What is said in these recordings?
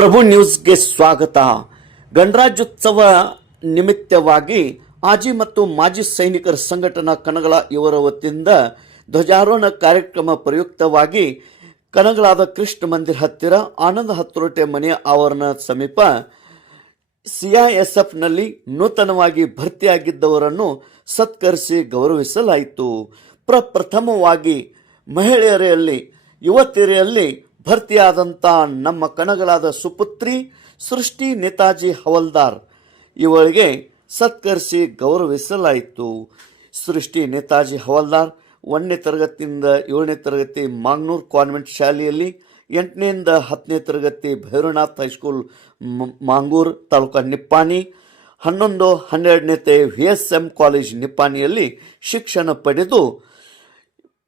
ಪ್ರಭು ನ್ಯೂಸ್ಗೆ ಸ್ವಾಗತ. ಗಣರಾಜ್ಯೋತ್ಸವ ನಿಮಿತ್ತವಾಗಿ ಆಜಿ ಮತ್ತು ಮಾಜಿ ಸೈನಿಕರ ಸಂಘಟನಾ ಕಣಗಳ ಇವರ ವತಿಯಿಂದ ಧ್ವಜಾರೋಹಣ ಕಾರ್ಯಕ್ರಮ ಪ್ರಯುಕ್ತವಾಗಿ ಕಣಗಳಾದ ಕೃಷ್ಣ ಮಂದಿರ ಹತ್ತಿರ, ಆನಂದ ಹತ್ತರೋಟೆ ಮನೆಯ ಆವರಣ ಸಮೀಪ ಸಿಐಎಸ್ಎಫ್ನಲ್ಲಿ ನೂತನವಾಗಿ ಭರ್ತಿಯಾಗಿದ್ದವರನ್ನು ಸತ್ಕರಿಸಿ ಗೌರವಿಸಲಾಯಿತು. ಪ್ರಪ್ರಥಮವಾಗಿ ಮಹಿಳೆಯರಲ್ಲಿ, ಯುವತಿಯರಲ್ಲಿ ಭರ್ತಿಯಾದಂಥ ನಮ್ಮ ಕಣಗಳಾದ ಸುಪುತ್ರಿ, ಸೃಷ್ಟಿ, ನೇತಾಜಿ, ಹವಲ್ದಾರ್ ಇವಳಿಗೆ ಸತ್ಕರಿಸಿ ಗೌರವಿಸಲಾಯಿತು. ಸೃಷ್ಟಿ, ನೇತಾಜಿ, ಹವಲ್ದಾರ್ ಒಂದನೇ ತರಗತಿಯಿಂದ ಏಳನೇ ತರಗತಿ ಮಾಂಗ್ನೂರ್ ಕಾನ್ವೆಂಟ್ ಶಾಲೆಯಲ್ಲಿ, ಎಂಟನೆಯಿಂದ ಹತ್ತನೇ ತರಗತಿ ಭೈರವನಾಥ್ ಹೈಸ್ಕೂಲ್ ಮಾಂಗೂರ್ ತಾಲೂಕಾ ನಿಪ್ಪಾಣಿ, ಹನ್ನೊಂದು ಹನ್ನೆರಡನೇತೆ ವಿ ಎಸ್ ಎಂ ಕಾಲೇಜ್ ನಿಪ್ಪಾಣಿಯಲ್ಲಿ ಶಿಕ್ಷಣ ಪಡೆದು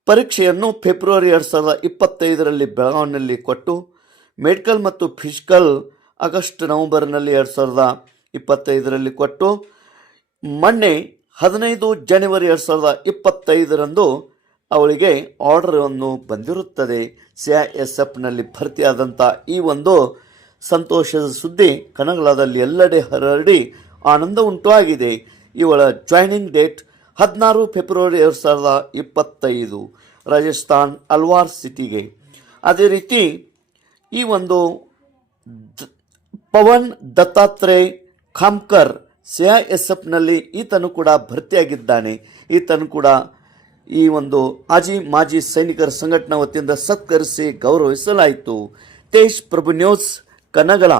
ಪರೀಕ್ಷೆಯನ್ನು ಫೆಬ್ರವರಿ ಎರಡು ಸಾವಿರದ ಇಪ್ಪತ್ತೈದರಲ್ಲಿ ಬೆಳಗಾವಿನಲ್ಲಿ ಕೊಟ್ಟು ಮೆಡಿಕಲ್ ಮತ್ತು ಫಿಸಿಕಲ್ ಆಗಸ್ಟ್ ನವೆಂಬರ್ನಲ್ಲಿ ಎರಡು ಸಾವಿರದ ಇಪ್ಪತ್ತೈದರಲ್ಲಿ ಕೊಟ್ಟು ಮೊನ್ನೆ ಹದಿನೈದು ಜನವರಿ ಎರಡು ಸಾವಿರದ ಇಪ್ಪತ್ತೈದರಂದು ಅವಳಿಗೆ ಆರ್ಡರನ್ನು ಬಂದಿರುತ್ತದೆ. ಸಿ ಐ ಎಸ್ ಎಫ್ನಲ್ಲಿ ಭರ್ತಿಯಾದಂಥ ಈ ಒಂದು ಸಂತೋಷದ ಸುದ್ದಿ ಕನಗಲದಲ್ಲಿ ಎಲ್ಲೆಡೆ ಹರಡಿ ಆನಂದ ಉಂಟು ಆಗಿದೆ. ಇವಳ ಜಾಯ್ನಿಂಗ್ ಡೇಟ್ ಹದಿನಾರು ಫೆಬ್ರವರಿ ಎರಡು ಸಾವಿರದ ಇಪ್ಪತ್ತೈದು ರಾಜಸ್ಥಾನ್ ಅಲ್ವಾರ್ ಸಿಟಿಗೆ. ಅದೇ ರೀತಿ ಈ ಒಂದು Pavan Dattatrey Khamkar C I S ಎಫ್ನಲ್ಲಿ ಈತನು ಕೂಡ ಭರ್ತಿಯಾಗಿದ್ದಾನೆ. ಈತನು ಕೂಡ ಈ ಒಂದು ಆಜಿ ಮಾಜಿ ಸೈನಿಕರ ಸಂಘಟನೆ ವತಿಯಿಂದ ಸತ್ಕರಿಸಿ ಗೌರವಿಸಲಾಯಿತು. ತೇಜ್ ಪ್ರಭು ನ್ಯೂಸ್ ಕನಗಳ